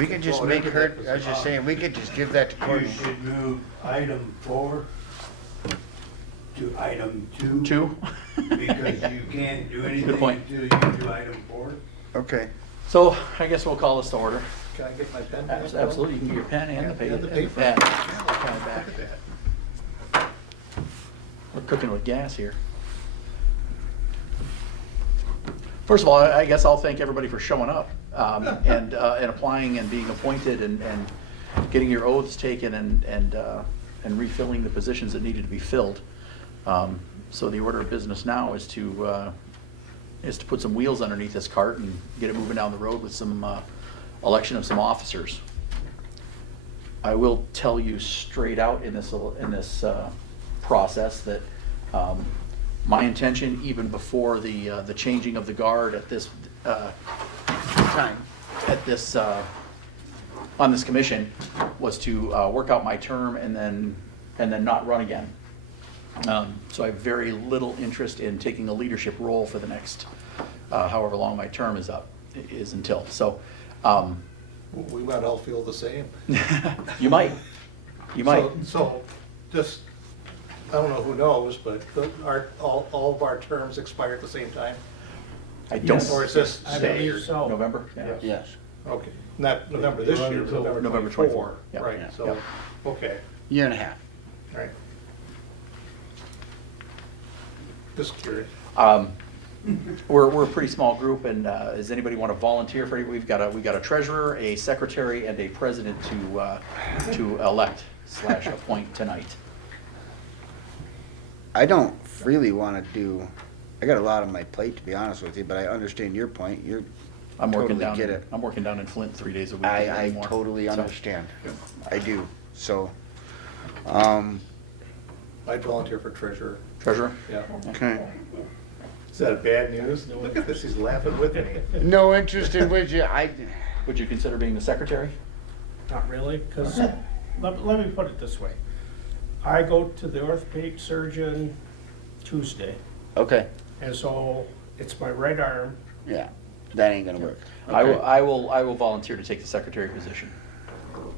We could just make her, I was just saying, we could just give that to You Courtney. should move item 4 to item 2. Two? Because you can't do anything point. until you do item 4. Okay. So I guess we'll call this to order. Can I get my pen? Absolutely, you can get your pen and the paper. And the paper. pad. Yeah, Kind of look back. at that. We're cooking with gas here. First of all, I guess I'll thank everybody for showing up and applying and being appointed and getting your oaths taken and refilling the positions that needed to be filled. So the order of business now is to put some wheels underneath this cart and get it moving down the road with some election of some officers. I will tell you straight out in this process that my intention, even before the changing of the guard at this time, on this commission, was to work out my term and then not run again. So I have very little interest in taking a leadership role for the next however long my term is until. So We might all feel the same. you might. So just, I don't know who knows, but all of our terms expire at the same time? I don't. Or is this I staggered? believe so. November? Yeah. Yes. Okay, not November this year, but November November 24. 24, yeah. Right, Yeah. so, okay, Year and a half. all right. Just curious. We're a pretty small group, and does anybody want to volunteer for it? We've got a treasurer, a secretary, and a president to elect / appoint tonight. I don't really want to do, I got a lot on my plate, to be honest with you, but I understand your point. You're, I'm working Totally down. get it. I'm working down in Flint 3 days a week. I anymore. totally So, understand. I do. So, I'd volunteer for treasurer, Treasurer. yeah. okay. Is that bad news? Look at this, he's laughing with me. No interest in which you, Would you consider being the secretary? Not really, because, let me put it this way. I go to the orthopedic surgeon Tuesday, okay, and so it's my right arm. yeah, that ain't gonna work. I Okay. I will volunteer to take the secretary position.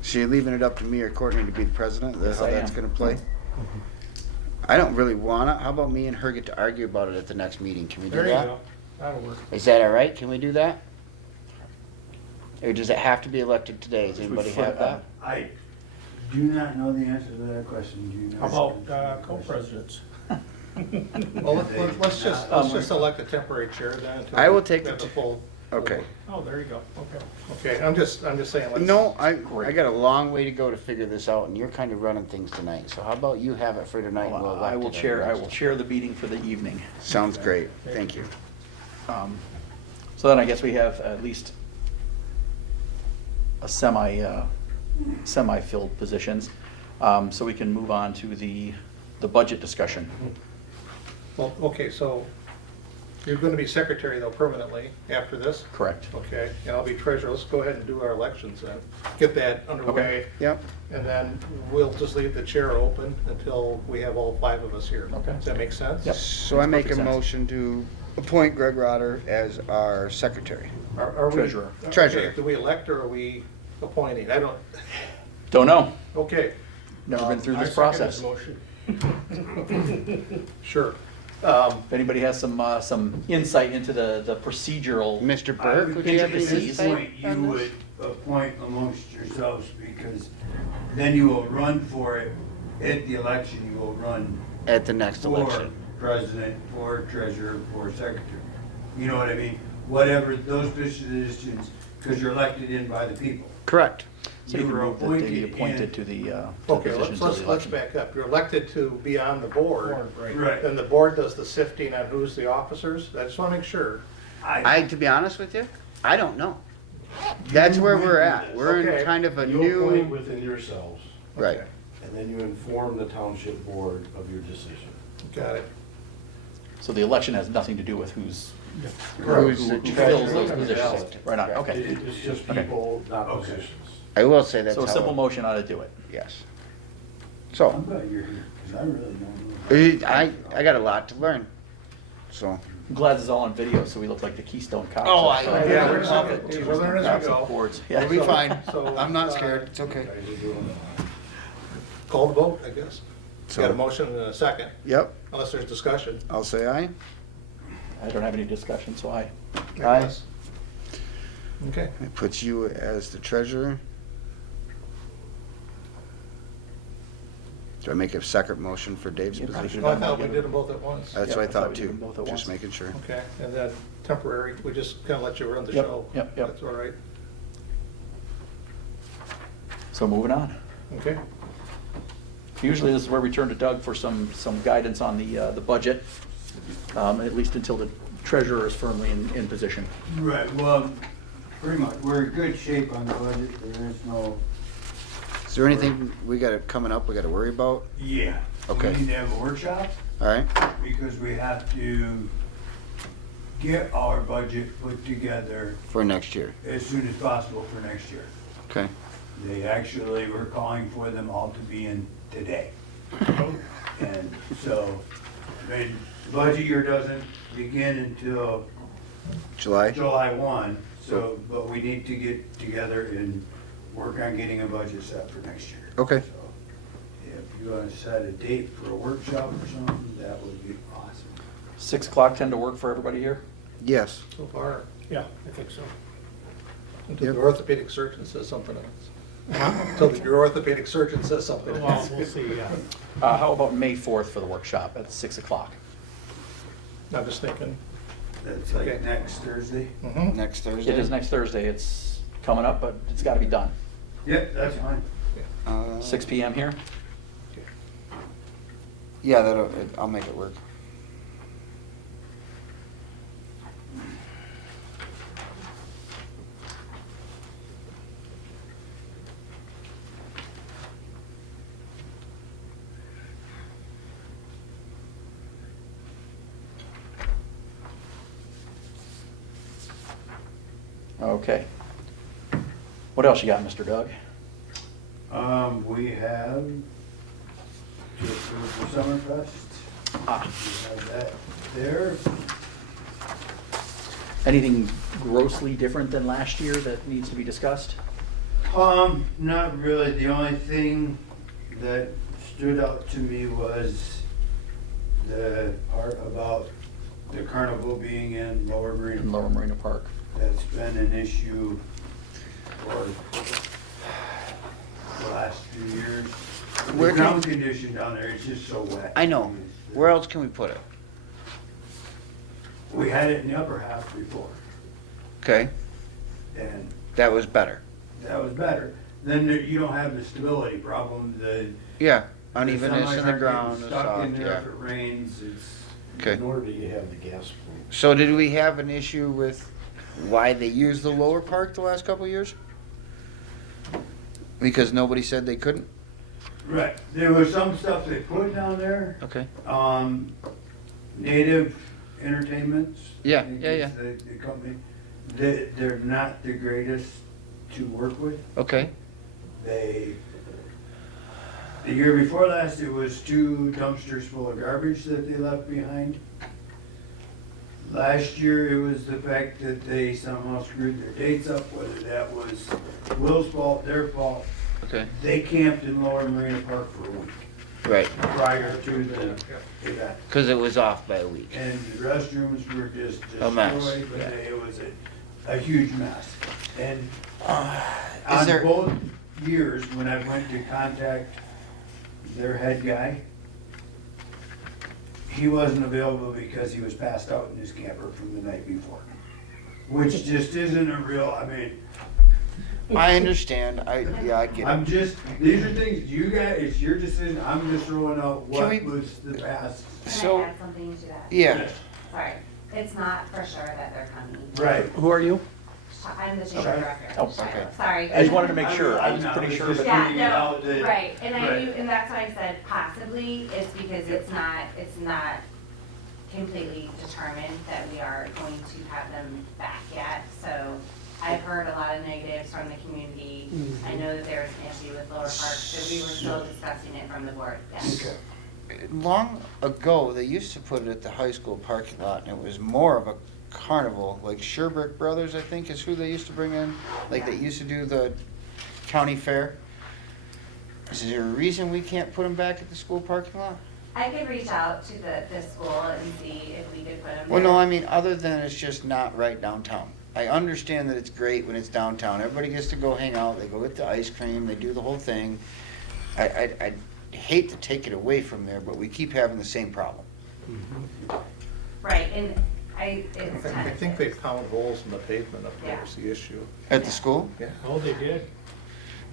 So you're leaving it up to me or Courtney to be the president? That's Yes, how I that's am. gonna play? I don't really wanna. How about me and her get to argue about it at the next meeting? Can we do There you that? go. That'll work. Is that all right? Can we do that? Or does it have to be elected today? Does anybody have that? I do not know the answer to that question. Do you know? How about co-presidents? Well, let's just elect a temporary chair then. until I will we take have the the full. Okay. Oh, there you go, okay. Okay, I'm just saying, let's. No, I Great. got a long way to go to figure this out, and you're kind of running things tonight. So how about you have it for tonight? and we'll I elect will it at chair. the I next will one. chair the meeting for the evening. Sounds great. Thank you. So then I guess we have at least a semi-filled positions. So we can move on to the budget discussion. Well, okay, so you're gonna be secretary though permanently after this? Correct. Okay, and I'll be treasurer. Let's go ahead and do our elections then. Get that underway. Yep. And then we'll just leave the chair open until we have all 5 of us here. Okay. Does that make sense? Yep. So I make a Perfect sense. motion to appoint Greg Rotter as our secretary. Are we? Treasurer. Okay, Treasurer. do we elect or are we appointing? I don't, Don't know. okay, Never been through I this second his process. motion. sure. If anybody has some insight into the procedural. Mr. I Burke, would you have any intricacies. At this insight point, you on this? would appoint amongst yourselves, because then you will run for it at the election. You will run At the next for election. president, for treasurer, for secretary. You know what I mean? Whatever those positions, because you're elected in by the people. Correct. So you You can were move that they be appointed appointed in- to the Okay, positions let's of the let's election. back up. You're elected to be on the board. Right. Then the board does the sifting on who's the officers. I just wanna make sure. To be honest with you, I don't know. That's where we're at. We're Okay. in kind of a You appoint new, within yourselves, right. Okay, and then you inform the township board of your decision. got it. So the election has nothing to do with who's Who's who the fills treasurer those and the positions. ballot. Right on, It- okay. It's just Okay. people, not Okay. positions. I will say that's So a how simple it- motion ought to do it. Yes. I'm So, glad you're here, because I really don't know. I got a lot to learn. So, I'm glad this is all on video, so we look like the Keystone Cops. Oh, I Yeah, would we're love it too. We're learning as Cops we and go. boards. We'll Yeah. be fine. So, I'm not scared. It's okay. Call the vote, I guess. So- Got a motion and a second, Yep, unless there's discussion. I'll say aye. I don't have any discussion, so I. I guess. Okay. It puts you as the treasurer. Do I make a second motion for Dave's Yeah, position? No, I thought we did them both at once. That's Yeah, what I I thought thought we did too, them both at just once. making sure. Okay, and then temporary, we just kind of let you run the Yep, show. yep. That's all right. So moving on. Okay. Usually this is where we turn to Doug for some guidance on the budget, at least until the treasurer is firmly in position. Right, well, pretty much, we're in good shape on the budget, there is no, Is there anything we got coming up we got to worry about? yeah. Okay. We need to have a workshop, All right, because we have to get our budget put together for next year. as soon as possible for next year. Okay, They actually were calling for them all to be in today. And so, I mean, the budget year doesn't begin until July? July 1, so, but we need to get together and work on getting a budget set for next year. Okay. So, if you want to set a date for a workshop or something, that would be awesome. 6 o'clock tend to work for everybody here? Yes. So far, Yeah, I think so. until Yep. the orthopedic surgeon says something else. Until your orthopedic surgeon says something Well, else. we'll see, yeah. How about May 4th for the workshop at 6 o'clock? I'm just thinking. That's like Okay. next Thursday. Mhm. Next Thursday? It is next Thursday. It's coming up, but it's got to be done. Yep, that's fine. 6 PM here? Yeah, I'll make it work. Okay. What else you got, Mr. Doug? We have to approve the Summerfest. Ah, We have that there. anything grossly different than last year that needs to be discussed? Not really. The only thing that stood out to me was the part about the carnival being in Lower Marina In Lower Park. Marina Park. That's been an issue for the last few years. Where The can- ground condition down there is just so wet. I know. Where else can we put it? We had it in the upper half before, Okay, and that was better. that was better. Then you don't have the stability problem, Yeah, the unevenness semis in the aren't ground, getting the stuck in soft, there yeah. if it rains, it's. Okay. Nor do you have the gas pool. So did we have an issue with why they used the lower park the last couple of years? Because nobody said they couldn't? Right, there was some stuff they put down there, Okay. native entertainments. Yeah, I think yeah, is the company, they're not the greatest to work with. Okay. The year before last, it was 2 dumpsters full of garbage that they left behind. Last year, it was the fact that they somehow screwed their dates up, whether that was Will's fault, their fault. Okay. They camped in Lower Marina Park for a week Right. prior to the event. Because it was off by a week. And the restrooms were just A mess, destroyed, but yeah. it was a huge mess. And Is on there- both years, when I went to contact their head guy, he wasn't available because he was passed out in his camper from the night before. Which just isn't a real, I mean, I understand. I get I'm it. just, these are things, you guys, it's your decision, I'm just throwing out Can what we- was the past. So- Can I add something to that? Yeah. Sorry, it's not for sure that they're coming. Right. Who are you? I'm the chamber Okay. director. Oh, Charlotte. okay. Sorry. I just wanted to make sure. I was No, pretty it's sure, just but Yeah, figuring out no, that- right, and I right. knew, and that's why I said possibly, is because it's not completely determined that we are going to have them back yet, so I've heard a lot of negatives from the community. I know that there was an issue with Lower Park, so we were still discussing it from the board, yes. Okay. long ago, they used to put it at the high school parking lot, and it was more of a carnival, like Sherbrick Brothers, I think, is who they used to bring in, like they used to do the county fair. Is there a reason we can't put them back at the school parking lot? I could reach out to the school and see if we could put them there. Well, no, I mean, other than it's just not right downtown. I understand that it's great when it's downtown. Everybody gets to go hang out, they go get the ice cream, they do the whole thing. I hate to take it away from there, but we keep having the same problem. Right, and it's I think they found holes in the pavement up there Yeah. is the issue. At the school? Yeah. Oh, they did?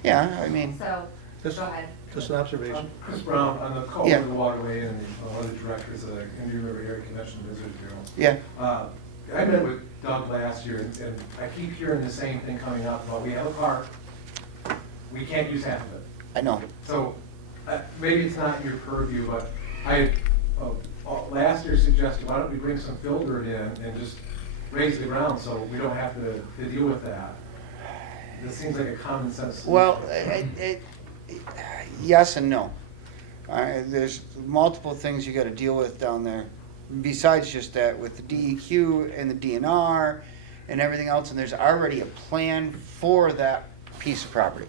Yeah, I mean, So, Just, go ahead. just an observation. Chris Brown, on the call Yeah. of the waterway and one of the directors of the Indian River Area Convention Visitor Bureau. yeah, I met with Doug last year, and I keep hearing the same thing coming up, about we have a park, we can't use half of it. I know. So, maybe it's not your purview, but I, last year suggested, why don't we bring some fill dirt in and just raise the ground so we don't have to deal with that? This seems like a common sense solution. Well, yes and no. There's multiple things you gotta deal with down there, besides just that, with the DEQ and the DNR and everything else, and there's already a plan for that piece of property.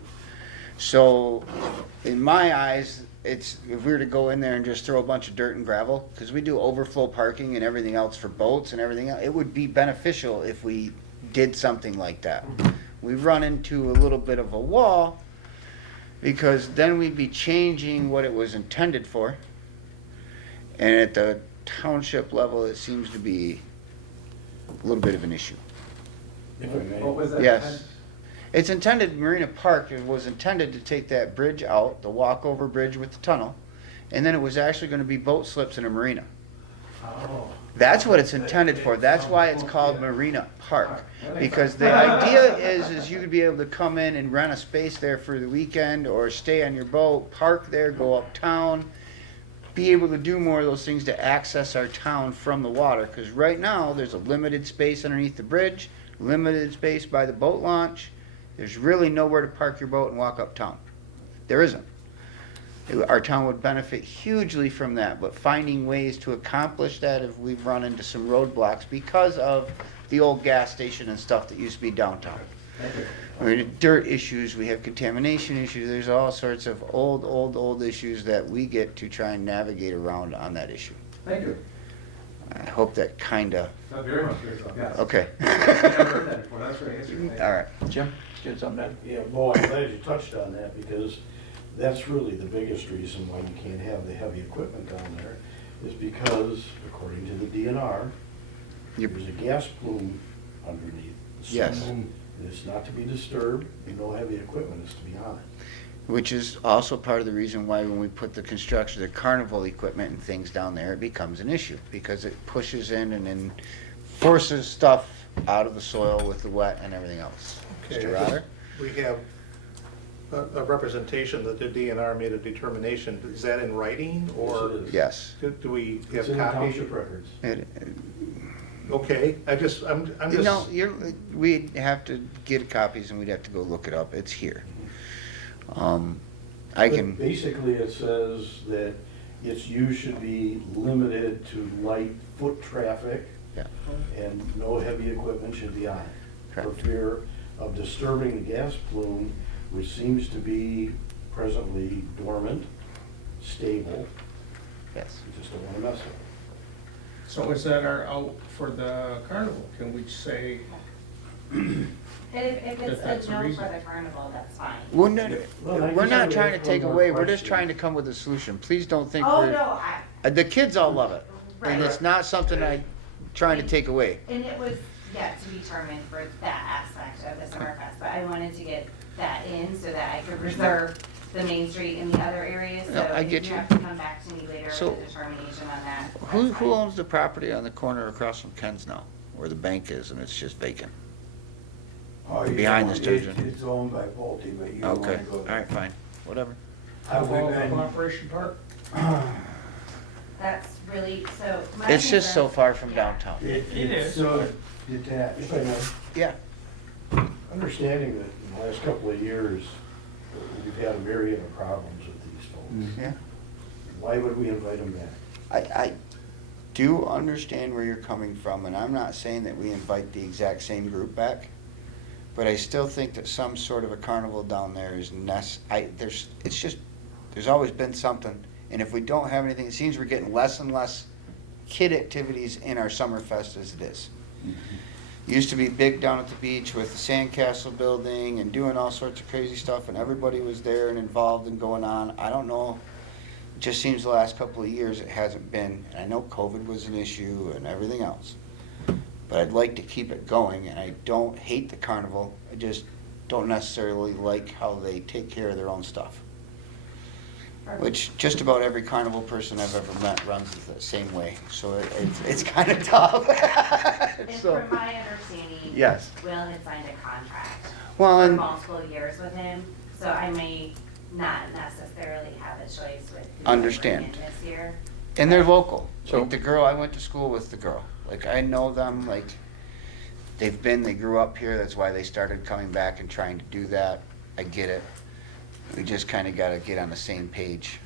So, in my eyes, it's, if we were to go in there and just throw a bunch of dirt and gravel, because we do overflow parking and everything else for boats and everything else, it would be beneficial if we did something like that. We've run into a little bit of a wall, because then we'd be changing what it was intended for. And at the township level, it seems to be a little bit of an issue. What was that? Yes. It's intended, Marina Park, it was intended to take that bridge out, the walkover bridge with the tunnel, and then it was actually gonna be boat slips in a marina. Oh. That's what it's intended for. That's why it's called Marina Park. Because the idea is you would be able to come in and rent a space there for the weekend, or stay on your boat, park there, go uptown, be able to do more of those things to access our town from the water. Because right now, there's a limited space underneath the bridge, limited space by the boat launch. There's really nowhere to park your boat and walk uptown. There isn't. Our town would benefit hugely from that, but finding ways to accomplish that, if we've run into some roadblocks because of the old gas station and stuff that used to be downtown. I mean, dirt issues, we have contamination issues, there's all sorts of old issues that we get to try and navigate around on that issue. Thank you. I hope that kinda, Not very much for yourself, yes. okay. I've never heard that before, that's very interesting. All right. Jim, get something done? Yeah, well, I'm glad you touched on that, because that's really the biggest reason why you can't have the heavy equipment down there, is because, according to the DNR, Yep. there's a gas plume underneath. the Yes. soil, and it's not to be disturbed, and no heavy equipment is to be on it. Which is also part of the reason why when we put the construction, the carnival equipment and things down there, it becomes an issue, because it pushes in and then forces stuff out of the soil with the wet and everything else. Okay, Mr. Rotter? We have a representation that the DNR made a determination. Is that in writing, or Yes, it is. Yes. do we It's have in the copy? township records. Okay, I'm just. No, we'd have to get copies and we'd have to go look it up. It's here. I But can, basically, it says that its use should be limited to light foot traffic, yeah, and no heavy equipment should be on it, for correct. fear of disturbing the gas plume, which seems to be presently dormant, stable. Yes. We just don't want to mess with it. So is that our out for the carnival? Can we say, If it's that's a a no reason. for the carnival, that's fine. We're not, Well, I we're just not have trying to one take more away, we're just question. trying to come with a solution. Please don't think Oh, we're, no, the kids all love it. And Right. it's not something I'm trying to take away. and it was yet to be determined for that aspect of the Summerfest, but I wanted to get that in so that I could reserve the Main Street and the other areas. No, I So get if you. you have to come back to me later So, with a determination on that. Who that's fine. owns the property on the corner across from Ken's now, where the bank is and it's just vacant? Oh, you Behind don't- the sturgeon. It's owned by Pulte, but you don't Okay, wanna go all there. right, fine, whatever. Have we how about been- Cooperation Park? That's really, so. my It's just so concern- far from yeah. downtown. It It's is. so detached. If I may, Yeah, understanding that in the last couple of years, we've had a myriad of problems with these folks. yeah. Why would we invite them back? I do understand where you're coming from, and I'm not saying that we invite the exact same group back, but I still think that some sort of a carnival down there is there's always been something, and if we don't have anything, it seems we're getting less and less kid activities in our Summerfest as it is. Used to be big down at the beach with the sandcastle building and doing all sorts of crazy stuff, and everybody was there and involved and going on. I don't know, it just seems the last couple of years it hasn't been, and I know COVID was an issue and everything else. But I'd like to keep it going, and I don't hate the carnival, I just don't necessarily like how they take care of their own stuff. Which just about every carnival person I've ever met runs the same way, so it's kind of tough. And So- from my understanding, Yes. Will had signed a contract Well, for and multiple years with him, so I may not necessarily have a choice with who Understand. I bring in this year. And they're local. So- Like the girl, I went to school with the girl. Like, I know them, like, they grew up here, that's why they started coming back and trying to do that. I get it. We just kind of got to get on the same page,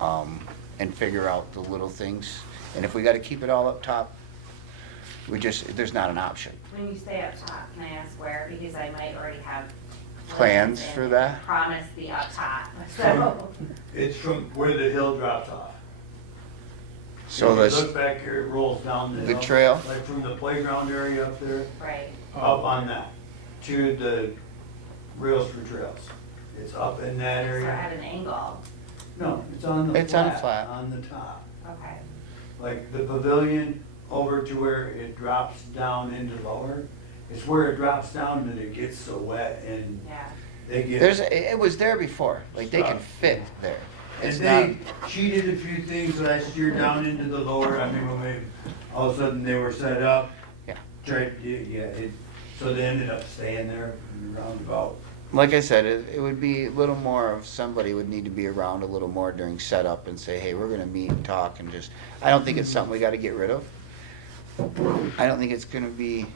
and figure out the little things. And if we got to keep it all up top, there's not an option. When you say up top, can I ask where, because I might already have Plans for that? Promise the up top, so. It's from where the hill drops off. So If you the look back here, it rolls down the the hill. trail? Like from the playground area up there, Right, up on that, to the rails for trails. It's up in that so at area. an angle, No, it's on the It's on a flat. on the top. okay. Like the pavilion over to where it drops down into lower. It's where it drops down and it gets so wet and Yeah, they get. it was there before, like they can Stuff. fit there. And It's not, she did a few things last year down into the lower, I mean, when all of a sudden they were set up. Yeah. So they ended up staying there in the roundabout. like I said, it would be a little more of somebody would need to be around a little more during setup and say, hey, we're gonna meet and talk and just, I don't think it's something we gotta get rid of. I don't think it's gonna be,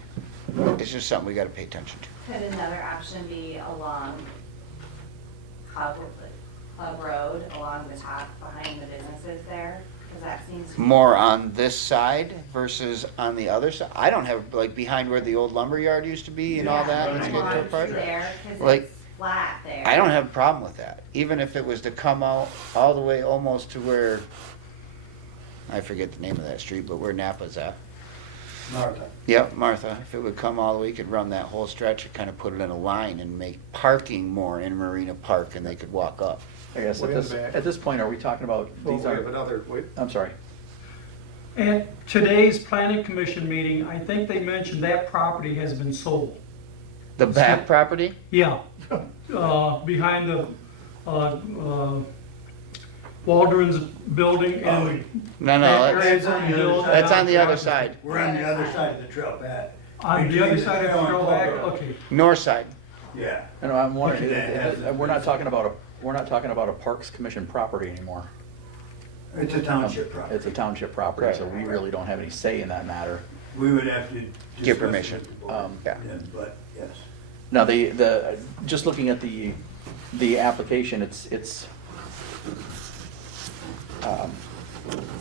it's just something we gotta pay attention to. could another option be along Club Road, along the top behind the businesses there? Because that seems to be. More on this side versus on the other side. I don't have, like, behind where the old lumber yard used to be and all Yeah, that, let's get to along a part. through there, 'cause Like, it's flat there. I don't have a problem with that, even if it was to come out all the way almost to where, I forget the name of that street, but where Napa's at. Martha. Yep, Martha, if it would come all the way, we could run that whole stretch and kind of put it in a line and make parking more in Marina Park and they could walk up. I guess Way in the back. at this point, are we talking about, Well, these we have are, another, wait, I'm sorry. At today's planning commission meeting, I think they mentioned that property has been sold. The back property? Yeah, behind the, Waldron's building and. No, It's on the other side. that's on the other side, We're on the other side of the trail, Pat. On the other side of the Between trail and back, Club Road. okay. north side. Yeah. And I'm wondering, That hasn't we're not been talking about a Parks Commission property anymore. It's a township property. It's a township property, so we really don't have any say in that matter. We would have to. discuss it permission. with the board. Yeah. But, yes. Now, just looking at the application, it's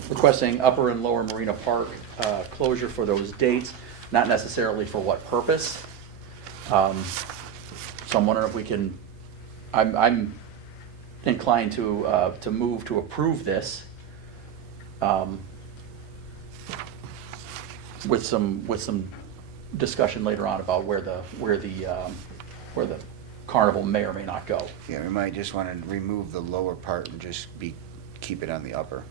requesting Upper and Lower Marina Park closure for those dates, not necessarily for what purpose. So I'm wondering if we can, I'm inclined to move to approve this with some discussion later on about where the carnival may or may not go. Yeah, we might just want to remove the lower part and just keep it on the upper.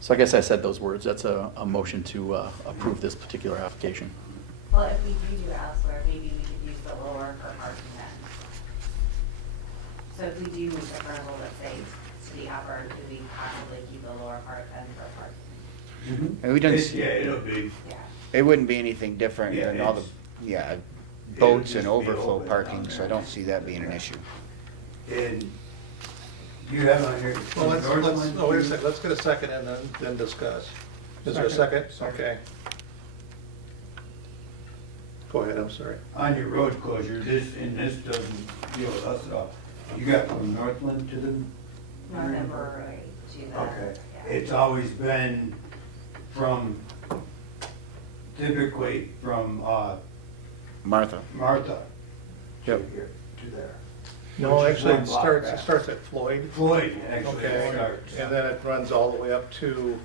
So I guess I said those words. That's a motion to approve this particular application. Well, if we do elsewhere, maybe we could use the lower for parking then. So if we do move the carnival, let's say, to the upper, could we possibly keep the lower part then for parking? And we didn't, Yeah, it'll be, Yeah. it wouldn't be anything different Yeah, than all the, it's- boats just and be overflow open parking, down so there. I don't see that being an issue. and you have on here. well, let's, Northland, oh, wait a second, let's get a second and then discuss. Is there a second? Okay. Go ahead, I'm sorry. On your road closure, this doesn't deal with us at all. You got from Northland to the. Northern Brewery to do that. Okay, Yeah. it's always been typically from, Martha. Martha. To Yep. here, to there. No, Which is actually, one it block starts, back. it starts at Floyd. Floyd, actually, Okay, it starts. and then it runs all the way up to,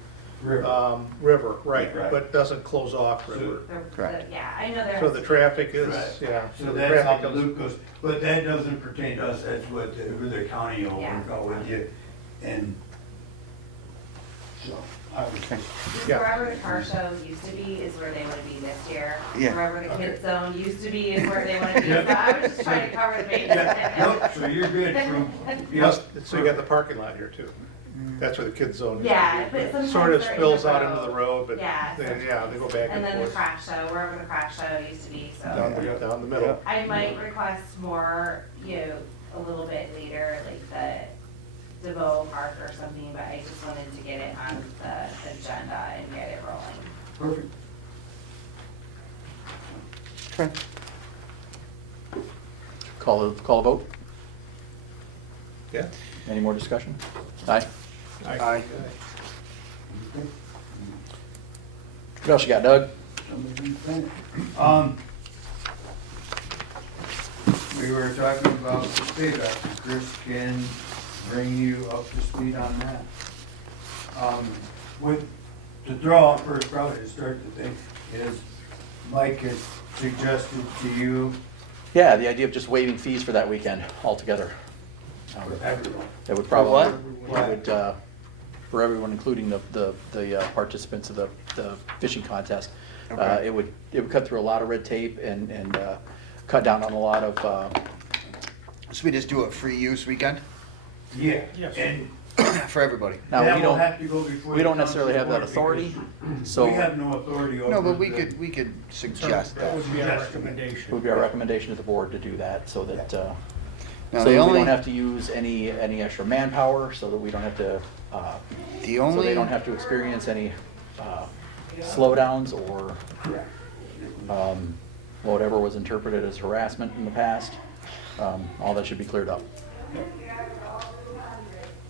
River. River, right, Right. but doesn't close off River. Correct. Yeah, I know there. So has the to be- traffic is, Right. yeah. So the that's how traffic the goes- loop goes, but that doesn't pertain to us, that's what the county will Yeah. work out with you, and so, I would think. Yeah. Wherever the car show used to be is where they want to be this year. Yeah. Wherever the Okay. kids zone used to be is where they want to be. So Yeah. I was just trying to cover the bases. Yeah, nope, so you're good from, Yes, yep. so you got the parking lot here too. That's where the kids zone is. Yeah, but sometimes Sort of they're in spills the out road. into the road, but Yeah, then, yeah, they go back And and then the forth. craft show, wherever the craft show used to be, so. Down the middle. I might request more, a little bit later, like the DeVoe Park or something, but I just wanted to get it on the agenda and get it rolling. Perfect. Okay. Call a vote? Yeah. Any more discussion? Aye. Aye. What else you got, Doug? We were talking about the speed up, Chris can bring you up to speed on that. To throw out first, probably to start the thing, is Mike has suggested to you, Yeah, the idea of just waiving fees for that weekend altogether. for everyone, It would probably, what? it would, for everyone, including the participants of the fishing contest. Okay. It would cut through a lot of red tape and cut down on a lot of, So we just do a free use weekend yeah, Yes. and for everybody? now, that we will don't, have to go before. we the don't necessarily have that council board authority, because so We it have no authority over. No, but we the- could suggest That that. would be our Yes. recommendation. would be our recommendation to the board to do that, so that, Now, so the that we only- don't have to use any extra manpower, so that we don't have to, The so only, they don't have to experience any slowdowns or whatever was interpreted as harassment in the past. All that should be cleared up.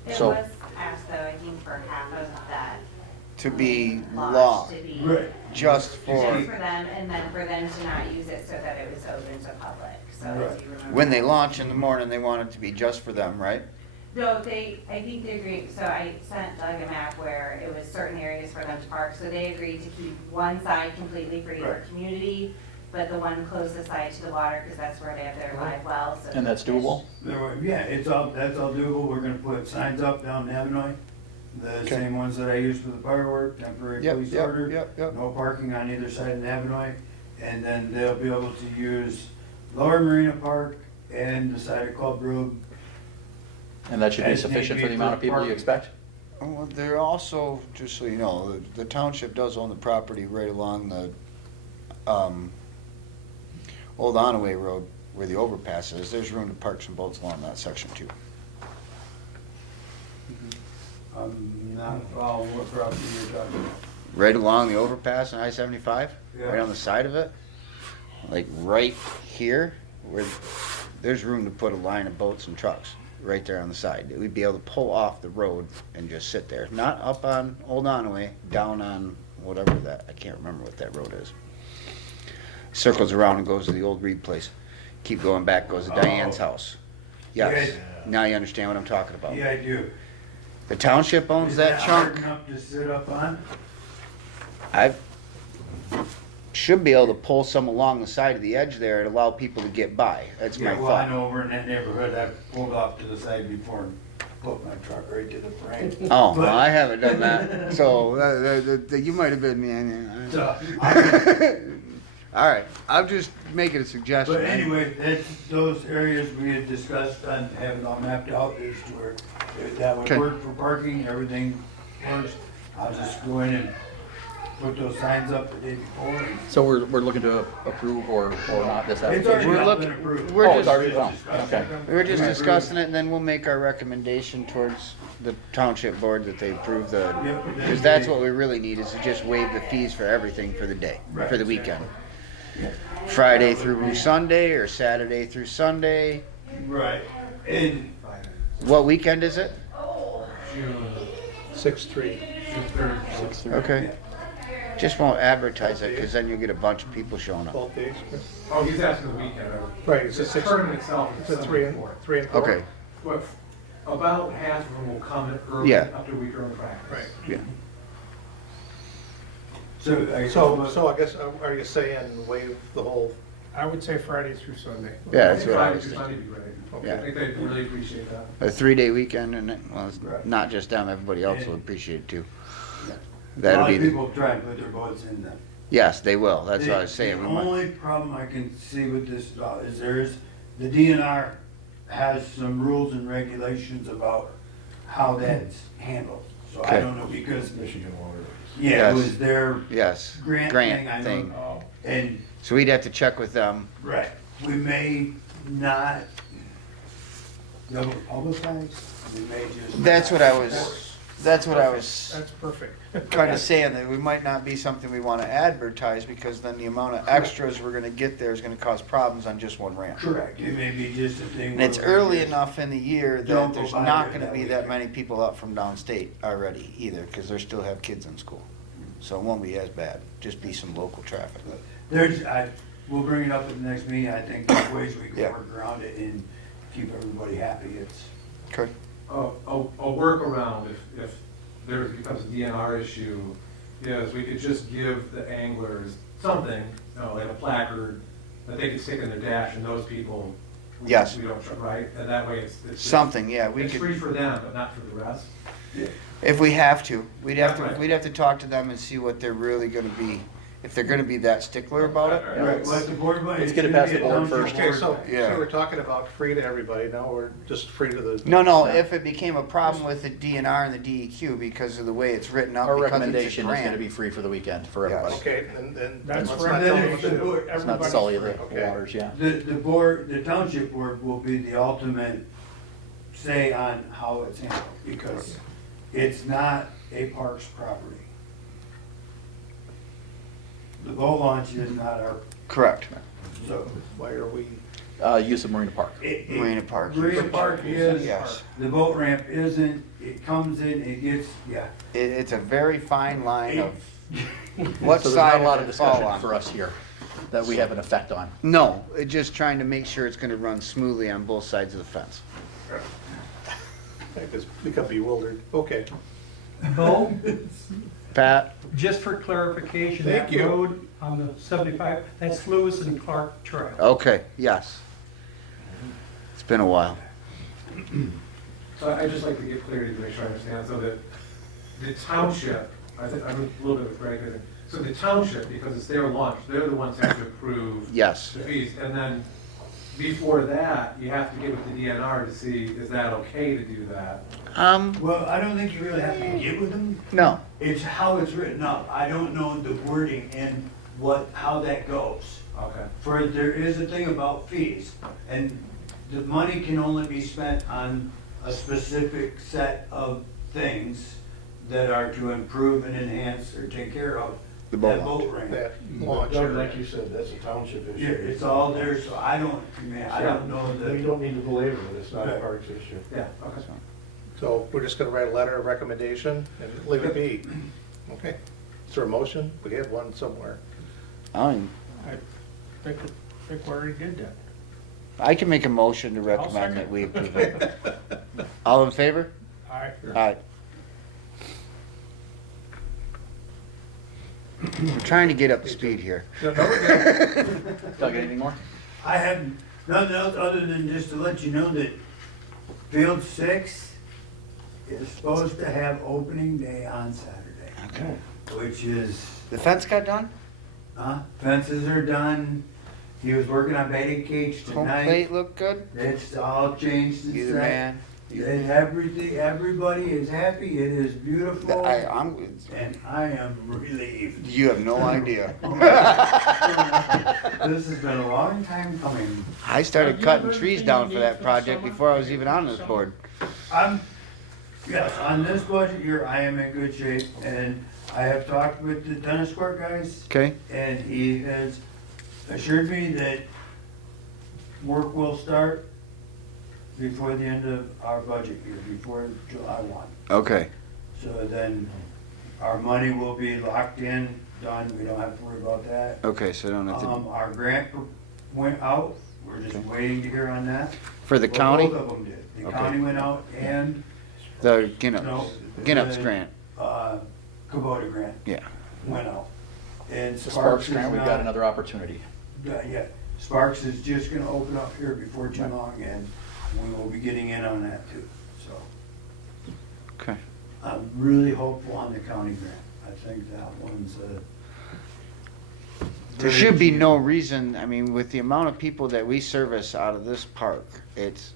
It So- was asked though, I think for half of that to be law, lodge to be. Right. just for, Just for them, and then for them to not use it so that it was open to public, so as Right. you remember. when they launch in the morning, they want it to be just for them, right? No, I think they agreed, so I sent Doug a map where it was certain areas for them to park, so they agreed to keep one side completely free for Right. community, but the one closest side to the water, because that's where they have their live wells. so And that's the fish- doable? Yeah, that's all doable, we're gonna put signs up down Navinoy, the Okay. same ones that I used for the firework, temporary Yep, police yep, order. yep, yep. No parking on either side of Navinoy, and then they'll be able to use Lower Marina Park and the side of Club Road. And that should be As sufficient for need the be amount of for people you parking. expect? Well, they're also, just so you know, the township does own the property right along the, Old Onaway Road where the overpass is. There's room to park some boats along that section too. I'm not following what property you're talking about. Right along the overpass on I-75, right Yeah. on the side of it, like right here, where there's room to put a line of boats and trucks, right there on the side. We'd be able to pull off the road and just sit there, not up on Old Onaway, down on whatever that, I can't remember what that road is. Circles around and goes to the old Reed place. Keep going back, goes to Diane's house. Yes, Yeah. now you understand what I'm talking about. Yeah, I do. The township owns Is that hard chunk. enough to sit up on? I should be able to pull some along the side of the edge there and allow people to get by. That's my Yeah, well, I thought. know over in that neighborhood, I've pulled off to the side before and put my truck right to the frame. Oh, But- well, I haven't done that. So you might have been, man. So, I- All right, I'm just making a suggestion. But anyway, that's, those areas we had discussed on having all mapped out is to where that would Okay. work for parking, everything works. I'll just go in and put those signs up the day before. and- So we're looking to approve or not this It's already application? We're been looking- approved. we're Oh, just- it's already done, discussed. okay. We were just discussing it, and then we'll make our recommendation towards the township board that they approve the, Yep. because that's what we really need, is to just waive the fees for everything for the day, for the weekend. Friday through Sunday, or Saturday through Right, and What weekend is it? 6/3. 6:30. Okay. Just won't advertise it, because then you'll get a bunch of people showing up. Both days. Oh, he's asking the weekend. Right, it's a The 6. tournament itself It's is a 3 3 and 4. Okay, Well, about half of them will come early, Yeah. up to a week early practice. Right. yeah. So I guess, are you saying waive the whole, I would say Friday through Sunday. Yeah, that's what I Friday was through thinking. Sunday would be great. okay. I think they'd really appreciate that. A 3-day weekend, and well, it's Right. not just them, everybody else will appreciate it too. A That'll lot be, of the- people try and put their boats in them. yes, they will, that's what I was saying. The We might- only problem I can see with this is the DNR has some rules and regulations about how that's handled. So I Okay. don't know, because, Michigan Waterways. yeah, it Yes. was their Yes, grant grant thing, I thing. know. And, So we'd have to check with them. right, we may not double publicize, we may just. That's what I was That's kind perfect. of saying, that we might not be something we want to advertise, because then the amount of extras we're gonna get there is gonna cause problems on just one ramp. Correct, it may be just a thing. And it's where early just- enough in the year Don't that go there's by not there gonna that be that weekend. many people up from downstate already either, because they still have kids in school. So it won't be as bad, just be some local traffic. We'll bring it up at the next meeting, I think there's ways we Yeah. can work around it and keep everybody happy, it's. Okay. A workaround, if there becomes a DNR issue, is we could just give the anglers something, like a placard that they could stick in their dash, and those people. Yes. We don't, right, and that way it's. Something, yeah, we It's free could, for them, but not for the rest. if we have to, we'd have to, Right. we'd have to talk to them and see what they're really gonna be, if they're gonna be that stickler about it. Right, let the board, Let's get it past the board first. Okay, so Yeah. we're talking about free to everybody, now we're just free to the. No, if it became a problem with the DNR and the DEQ because of the way it's written up, Our because it's a recommendation is gonna grant. be free for the weekend for Yes. everybody. Okay, and That's let's for not tell them everybody. what to do. Let's Let's not Everybody's sully free. the Okay. waters, yeah. The board, the township board will be the ultimate say on how it's handled, because it's not a parks property. The boat launch is not our, Correct. so. Why are we, Use of Marina Park. Marina Park. Marina Park is, Yes. the boat ramp isn't, it comes in, it gets, yeah. It's a very fine line of what So there's not side a lot of of it fall discussion on. for us here that we have an effect on. No, just trying to make sure it's gonna run smoothly on both sides of the fence. I just become bewildered, okay. Bo, Pat? just for clarification, Thank that you. road on the 75, that's Lewis and Clark Trail. Okay, yes. It's been a while. So I'd just like to get clarity to make sure I understand, so that the township, I think, I'm a little bit with Greg, here. So the township, because it's their launch, they're the ones who have to approve Yes. the fees, and then before that, you have to get with the DNR to see, is that okay to do that? Well, I don't think you really have to get with them, No. it's how it's written up, I don't know the wording and how that goes. Okay. There is a thing about fees, and the money can only be spent on a specific set of things that are to improve and enhance or take care of The boat that launch. boat ramp. That But launch Doug, area. like you said, that's a township issue. Yeah, it's all there, so I don't know We the, don't need to belabor it, it's not a Right. parks issue. Yeah, okay. So we're just gonna write a letter of recommendation and leave it be. Okay. Is there a motion? We had one somewhere. I think we already did that. I can make a motion to recommend second. that we approve it. All in favor? Aye. Aye. We're trying to get up to speed here. No, no, we're good. Doug, anything more? I have nothing else other than just to let you know that Field 6 is supposed to have opening day on Saturday, Okay. which is, The fence got done? fences are done. He was working on baiting cage Home tonight. plate look good? It's all changed You and the set. man. And everything, everybody is happy, it is beautiful, I'm, and I am relieved. you have no idea. This has been a long time coming. I started cutting trees down for that project before I was even on this board. Yes, on this budget year, I am in good shape, and I have talked with the tennis court guys, Okay? and he has assured me that work will start before the end of our budget year, before July 1. Okay. So then our money will be locked in, done, we don't have to worry about that. Okay, so don't have to, Our grant went out, we're just waiting to hear on that. for the Well, county, both of them did. The Okay. county went out and, the no. Ginnup's the, grant, Kubota grant yeah. went out. And The Sparks Sparks is grant, we've got not, another opportunity. yeah, Sparks is just gonna open up here before too long, and we will be getting in on that too, so. Okay. I'm really hopeful on the county grant. I think that one's There should be no reason, I mean, with the amount of people that we service out of this park, it's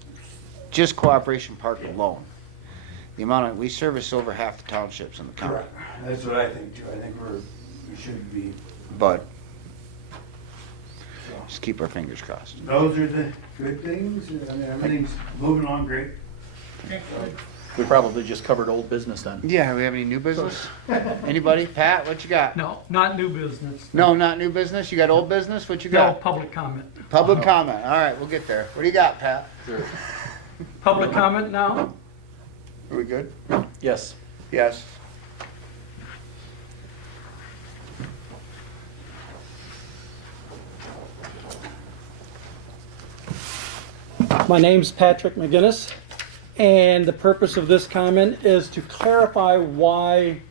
just Cooperation Park alone. The amount of, we service over half the townships in the county, correct. That's what I think too. I think we should be, but so. just keep our fingers crossed. Those are the good things. I mean, everything's moving along great. Okay, good. We probably just covered old business then. Yeah, we have any new business? Anybody? Pat, what you got? No, not new business. No, not new business? You got old business? What you No, got? public comment. Public comment. All right, we'll get there. What do you got, Pat? Public comment now? Are we good? Yes. Yes. My name's Patrick McGinnis, and the purpose of this comment is to clarify why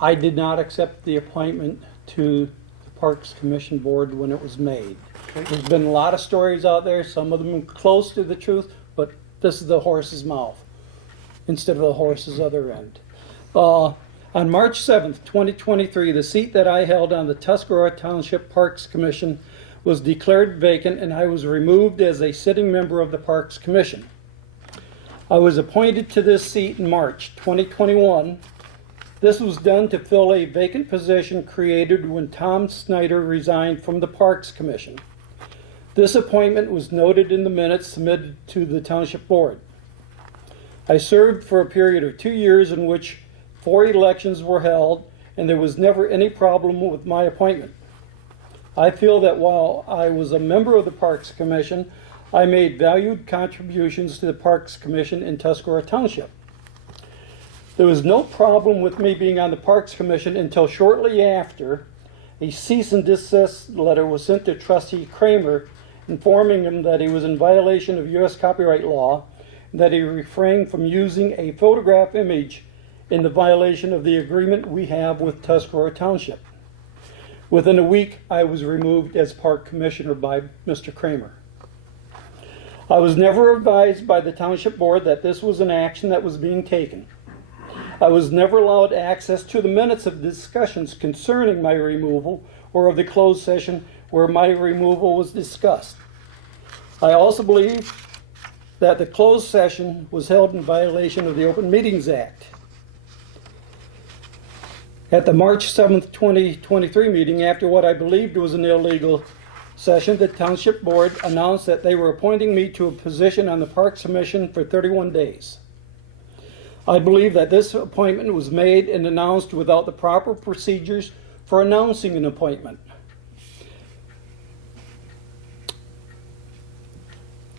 I did not accept the appointment to the Parks Commission Board when it was made. There's been a lot of stories out there, some of them close to the truth, but this is the horse's mouth instead of the horse's other end. On March 7th, 2023, the seat that I held on the Tuscarora Township Parks Commission was declared vacant, and I was removed as a sitting member of the Parks Commission. I was appointed to this seat in March 2021. This was done to fill a vacant position created when Tom Snyder resigned from the Parks Commission. This appointment was noted in the minutes submitted to the Township Board. I served for a period of 2 years in which 4 elections were held, and there was never any problem with my appointment. I feel that while I was a member of the Parks Commission, I made valued contributions to the Parks Commission in Tuscarora Township. There was no problem with me being on the Parks Commission until shortly after a cease and desist letter was sent to Trustee Kramer informing him that he was in violation of U.S. copyright law and that he refrained from using a photograph image in the violation of the agreement we have with Tuscarora Township. Within a week, I was removed as Park Commissioner by Mr. Kramer. I was never advised by the Township Board that this was an action that was being taken. I was never allowed access to the minutes of discussions concerning my removal or of the closed session where my removal was discussed. I also believe that the closed session was held in violation of the Open Meetings Act. At the March 7th, 2023 meeting, after what I believed was an illegal session, the Township Board announced that they were appointing me to a position on the Parks Commission for 31 days. I believe that this appointment was made and announced without the proper procedures for announcing an appointment.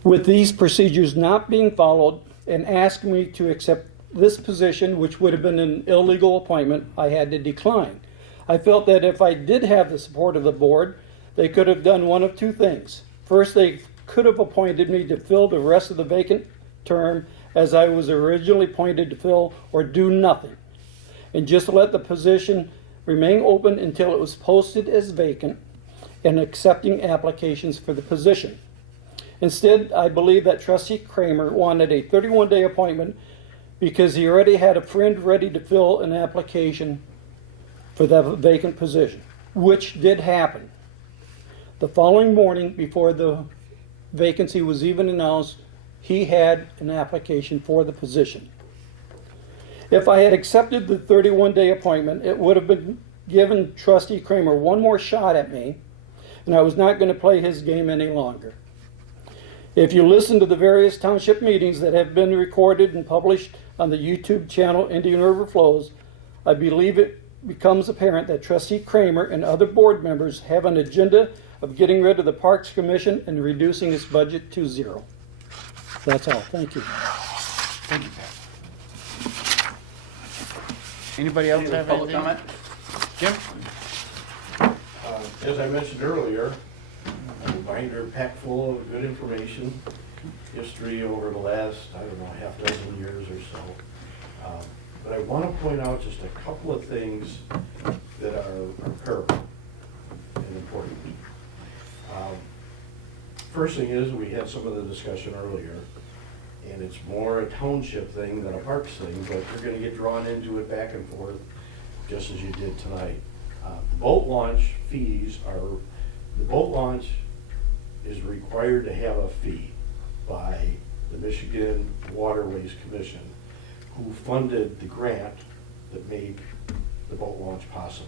With these procedures not being followed and asking me to accept this position, which would have been an illegal appointment, I had to decline. I felt that if I did have the support of the board, they could have done one of two things. First, they could have appointed me to fill the rest of the vacant term as I was originally appointed to fill, or do nothing, and just let the position remain open until it was posted as vacant and accepting applications for the position. Instead, I believe that Trustee Kramer wanted a 31-day appointment because he already had a friend ready to fill an application for the vacant position, which did happen. The following morning, before the vacancy was even announced, he had an application for the position. If I had accepted the 31-day appointment, it would have been given Trustee Kramer one more shot at me, and I was not going to play his game any longer. If you listen to the various township meetings that have been recorded and published on the YouTube channel Indian River Flows, I believe it becomes apparent that Trustee Kramer and other board members have an agenda of getting rid of the Parks Commission and reducing its budget to zero. That's all. Thank you. Thank you, Pat. Anybody else Any other have public anything? comment? Jim? As I mentioned earlier, a binder packed full of good information, history over the last, I don't know, half dozen years or so. But I want to point out just a couple of things that are paramount and important. First thing is, we had some of the discussion earlier, and it's more a township thing than a parks thing, but you're gonna get drawn into it back and forth, just as you did tonight. The boat launch fees are, the boat launch is required to have a fee by the Michigan Waterways Commission, who funded the grant that made the boat launch possible.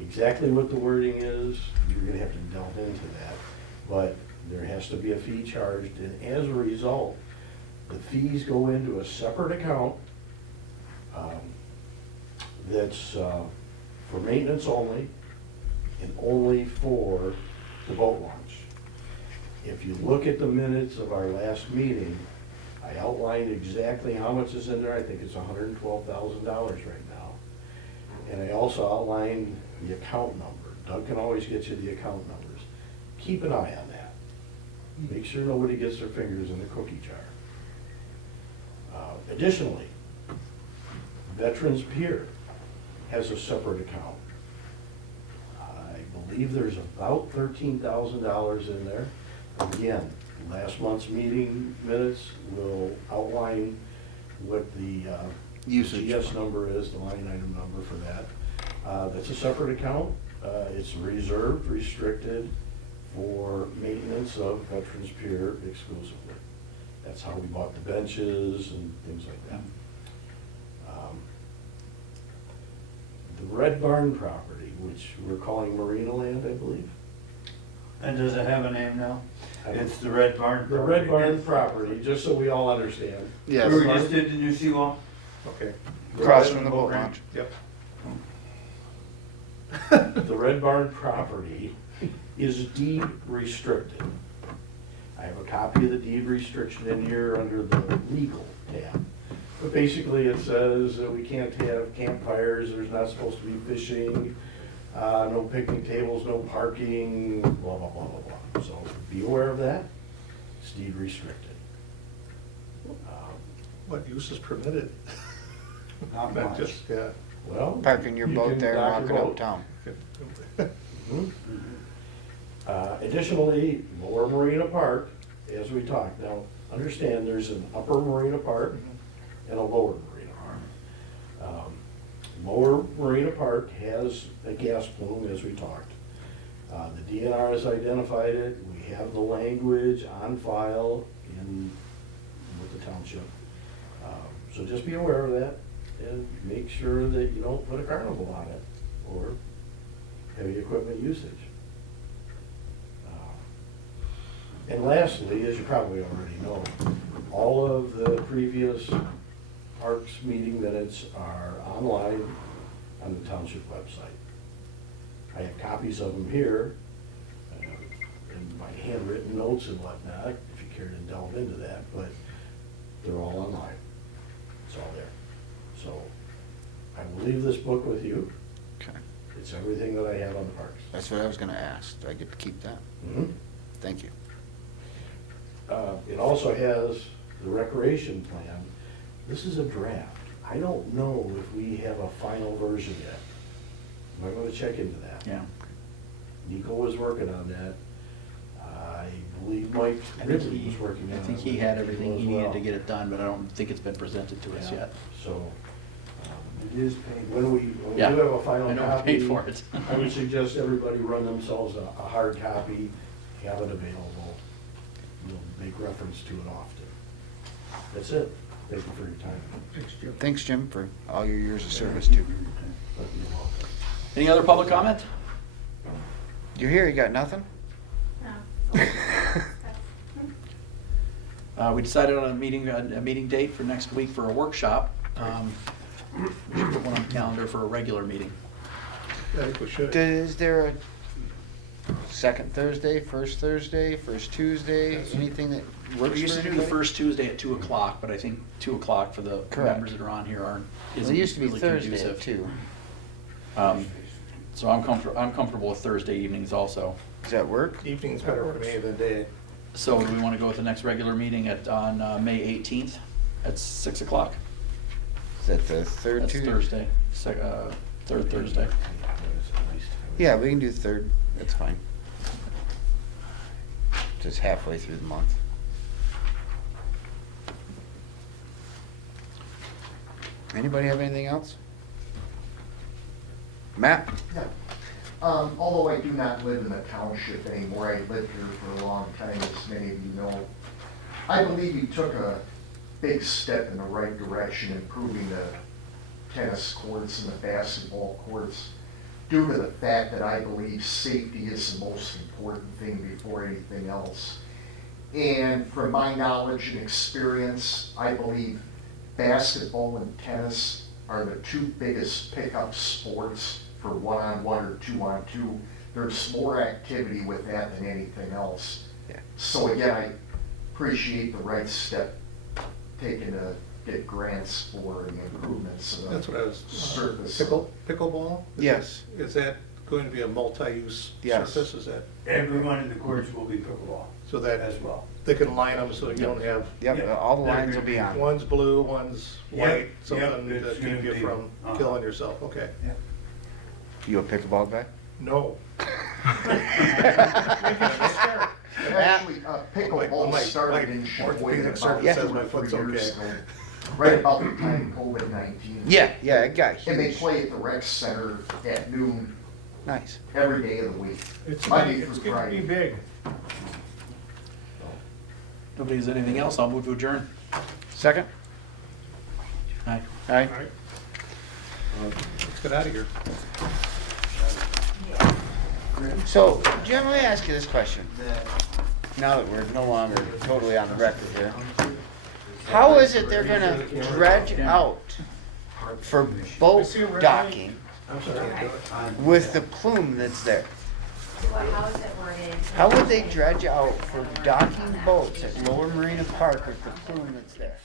Exactly what the wording is, you're gonna have to delve into that, but there has to be a fee charged, and as a result, the fees go into a separate account that's for maintenance only, and only for the boat launch. If you look at the minutes of our last meeting, I outlined exactly how much is in there. I think it's $112,000 right now. And I also outlined the account number. Doug can always get you the account numbers. Keep an eye on that. Make sure nobody gets their fingers in the cookie jar. Additionally, Veterans Pier has a separate account. I believe there's about $13,000 in there. Again, last month's meeting minutes will outline what the Usage. GS number is, the line item number for that. That's a separate account. It's reserved, restricted for maintenance of Veterans Pier exclusively. That's how we bought the benches and things like that. The Red Barn property, which we're calling Marina Land, I believe. And does it have a name now? I don't- It's the Red Barn. The Red Barn property, just so we all understand. Yes. We just did the new seawall? Okay. Across from the boat launch. Yep. The Red Barn property is deed restricted. I have a copy of the deed restriction in here under the legal tab. But basically it says that we can't have campfires, there's not supposed to be fishing, no picnic tables, no parking, blah, blah, blah, blah, blah. So be aware of that. It's deed restricted. What use is permitted? Not Not much. just, yeah. Well. Parking your you boat can there, dock walking your boat. uptown. Mhm. Additionally, Lower Marina Park, as we talked, now, understand there's an Upper Marina Park and a Lower Marina Park. Lower Marina Park has a gas plume, as we talked. The DNR has identified it, we have the language on file with the township. So just be aware of that, and make sure that you don't put a carnival on it, or heavy equipment usage. And lastly, as you probably already know, all of the previous parks meeting minutes are online on the township website. I have copies of them here, and my handwritten notes and whatnot, if you care to delve into that, but they're all online. It's all there. So I will leave this book with you. Okay. It's everything that I have on the parks. That's what I was gonna ask. Do I get to keep that? Mhm. Thank you. It also has the recreation plan. This is a draft. I don't know if we have a final version yet. I'm gonna check into that. Yeah. Nico was working on that. I believe Mike I think Ridley was working on it. I think he had everything he as needed well. to get it done, but I don't think it's been presented to us Yeah. yet. So, It is paid. when we do Yeah. have a final I copy. know we paid for it. I would suggest everybody run themselves a hard copy, have it available. We'll make reference to it often. That's it. Thank you for your time. Thanks, Jim, for all your years of service too. Any other public comment? You're here, you got nothing? We decided on a meeting date for next week for a workshop. We should put one on the calendar for a regular meeting. I think we should. Is there a second Thursday, first Tuesday, anything that works We used for to do the anybody? first Tuesday at 2 o'clock, but I think 2 o'clock for the Correct. members that are on here aren't, It isn't used to be really Thursday conducive. at 2. So I'm comfortable with Thursday evenings also. Does that work? Evening's better for me than day. So do we want to go with the next regular meeting on May 18th at 6 o'clock? Is that the third That's Tuesday? Thursday, third Thursday. Yeah, we can do third, that's fine. Just halfway through the month. Anybody have anything else? Matt? Yeah. Although I do not live in the township anymore, I lived here for a long time, as many of you know. I believe you took a big step in the right direction, improving the tennis courts and the basketball courts, due to the fact that I believe safety is the most important thing before anything else. And from my knowledge and experience, I believe basketball and tennis are the two biggest pickup sports for one-on-one or two-on-two. There's more activity with that than anything else. Yeah. So again, I appreciate the right step taken to get grants for the improvements of That's what I was, surface. pickleball? Yes. Is that going to be a multi-use Yes. surface? Is that, Everyone in the courts will be pickleball so that as well. they can line them so you don't have, Yep, Yeah. all the lines will be on. one's blue, one's Yep, white, yep, something it's that gonna keep you be, from killing yourself, okay. You a pickleball guy? No. Actually, My- pickleball started in my Sheboygan orthopedic about surgeon says 2 my or 3 foot's years okay. ago, right about the time COVID-19. Yeah, it got And they huge. play at the rec center at noon Nice. every day of the week. It's Monday gonna through be Friday. big. Nobody has anything else, I'll move to adjourn. Second? Aye. All right. Let's get out of here. So, Jim, let me ask you this question. Now that we're no longer totally on the record here. How is it they're gonna dredge out for boat docking with the plume that's there? How is it worded? How would they dredge out for docking boats at Lower Marina Park with the plume that's there?